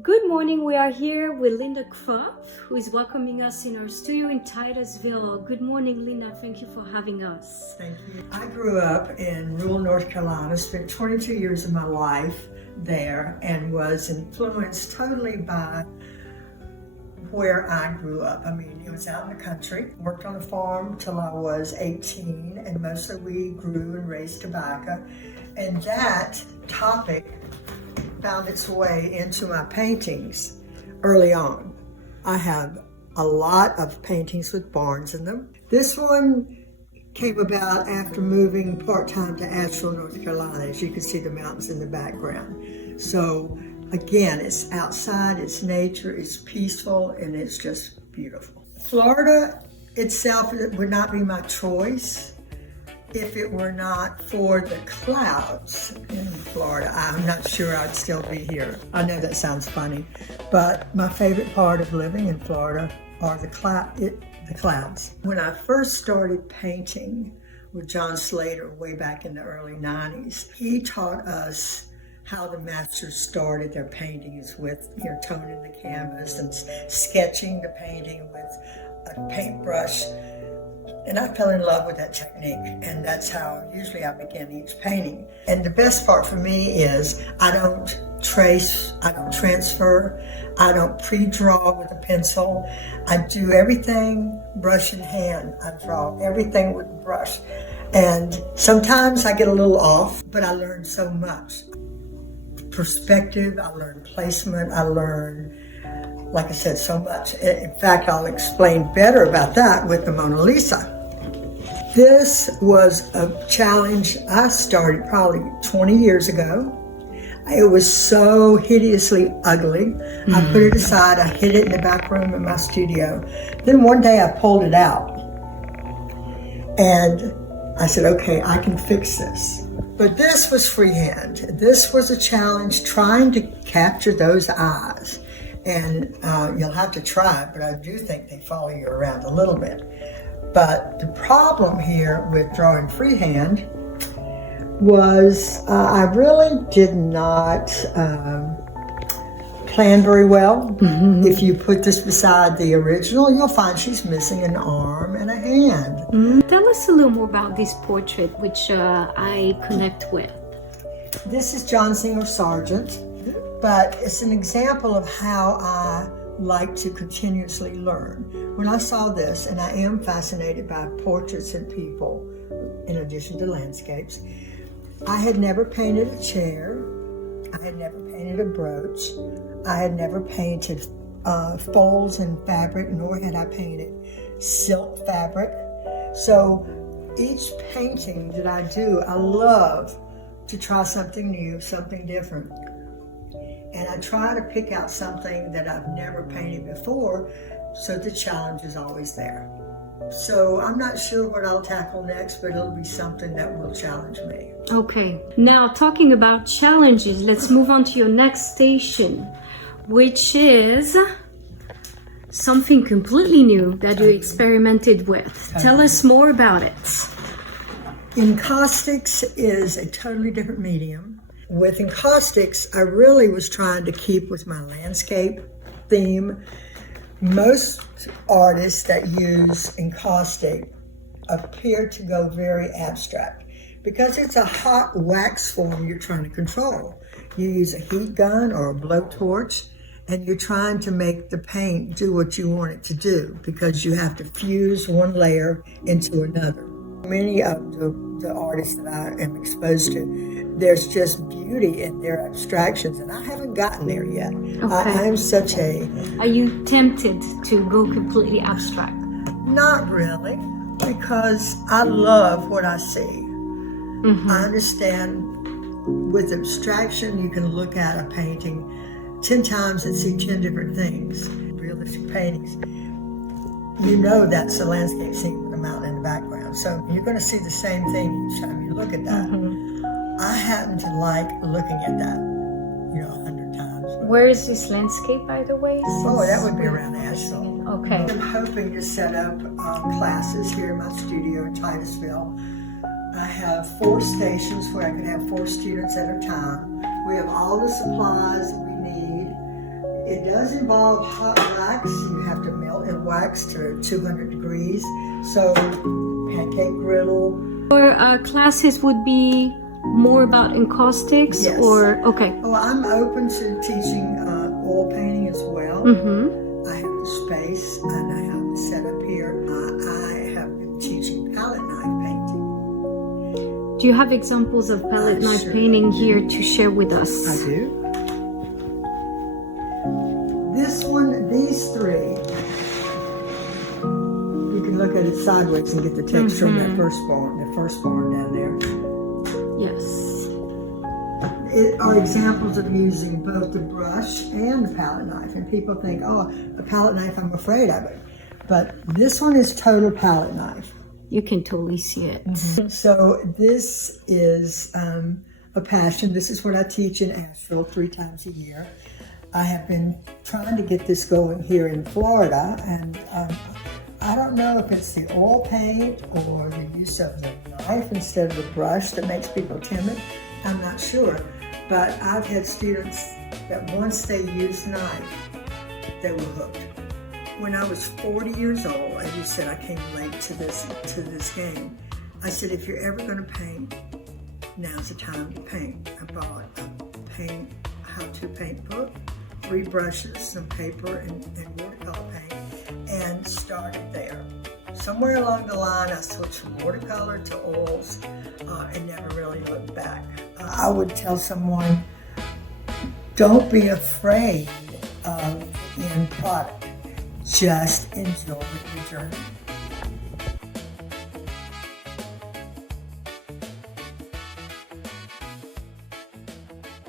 Good morning. We are here with Linda Krupp, who is welcoming us in our studio in Titusville. Good morning, Linda. Thank you for having us. Thank you. I grew up in rural North Carolina, spent 22 years of my life there, and was influenced totally by where I grew up. I mean, it was out in the country. Worked on a farm till I was 18, and mostly we grew and raised tobacco. And that topic found its way into my paintings early on. I have a lot of paintings with barns in them. This one came about after moving part-time to Asheville, North Carolina. As you can see the mountains in the background. So again, it's outside, it's nature, it's peaceful, and it's just beautiful. Florida itself would not be my choice if it were not for the clouds in Florida. I'm not sure I'd still be here. I know that sounds funny, but my favorite part of living in Florida are the clouds. When I first started painting with John Slater way back in the early 90s, he taught us how the masters started their paintings with toning the canvas and sketching the painting with a paintbrush. And I fell in love with that technique, and that's how usually I begin each painting. And the best part for me is I don't trace, I don't transfer, I don't pre-draw with a pencil. I do everything brush in hand. I draw everything with a brush. And sometimes I get a little off, but I learn so much. Perspective, I learn placement, I learn, like I said, so much. In fact, I'll explain better about that with the Mona Lisa. This was a challenge I started probably 20 years ago. It was so hideously ugly. I put it aside, I hid it in the back room in my studio. Then one day I pulled it out and I said, okay, I can fix this. But this was freehand. This was a challenge trying to capture those eyes. And you'll have to try it, but I do think they follow you around a little bit. But the problem here with drawing freehand was I really did not plan very well. If you put this beside the original, you'll find she's missing an arm and a hand. Tell us a little more about this portrait, which I connect with. This is John Singer Sargent, but it's an example of how I like to continuously learn. When I saw this, and I am fascinated by portraits and people, in addition to landscapes, I had never painted a chair, I had never painted a brooch, I had never painted folds in fabric, nor had I painted silk fabric. So each painting that I do, I love to try something new, something different. And I try to pick out something that I've never painted before, so the challenge is always there. So I'm not sure what I'll tackle next, but it'll be something that will challenge me. Okay. Now, talking about challenges, let's move on to your next station, which is something completely new that you experimented with. Tell us more about it. Encaustics is a totally different medium. With encaustics, I really was trying to keep with my landscape theme. Most artists that use encaustic appear to go very abstract because it's a hot wax form you're trying to control. You use a heat gun or a blowtorch, and you're trying to make the paint do what you want it to do because you have to fuse one layer into another. Many of the artists that I am exposed to, there's just beauty in their abstractions, and I haven't gotten there yet. Okay. I am such a... Are you tempted to go completely abstract? Not really, because I love what I see. I understand with abstraction, you can look at a painting 10 times and see 10 different things. Realistic paintings, you know that's a landscape scene with a mountain in the background. So you're going to see the same thing each time you look at that. I happen to like looking at that, 100 times. Where is this landscape, by the way? Oh, that would be around Asheville. Okay. I'm hoping to set up classes here in my studio in Titusville. I have 4 stations where I can have 4 students at a time. We have all the supplies that we need. It does involve hot wax. You have to melt in wax to 200 degrees. So pancake griddle. Your classes would be more about encaustics, Yes. or okay. Oh, I'm open to teaching oil painting as well. Mm-hmm. I have the space and I have the setup here. I have been teaching palette knife painting. Do you have examples of palette knife Sure. painting here to share with us? I do. This one, these three, you can look at it sideways and get the texture of that first barn down there. Yes. Are examples of using both the brush and the palette knife. And people think, oh, a palette knife, I'm afraid of it. But this one is total palette knife. You can totally see it. So this is a passion. This is what I teach in Asheville 3 times a year. I have been trying to get this going here in Florida, and I don't know if it's the oil paint or the use of the knife instead of the brush that makes people timid. I'm not sure, but I've had students that once they used the knife, they were hooked. When I was 40 years old, as you said, I came late to this game. I said, if you're ever going to paint, now's the time to paint. I bought a how-to paint book, 3 brushes, some paper, and watercolor paint, and started there. Somewhere along the line, I switched from watercolor to oils and never really looked back. I would tell someone, don't be afraid of the end product. Just enjoy the journey.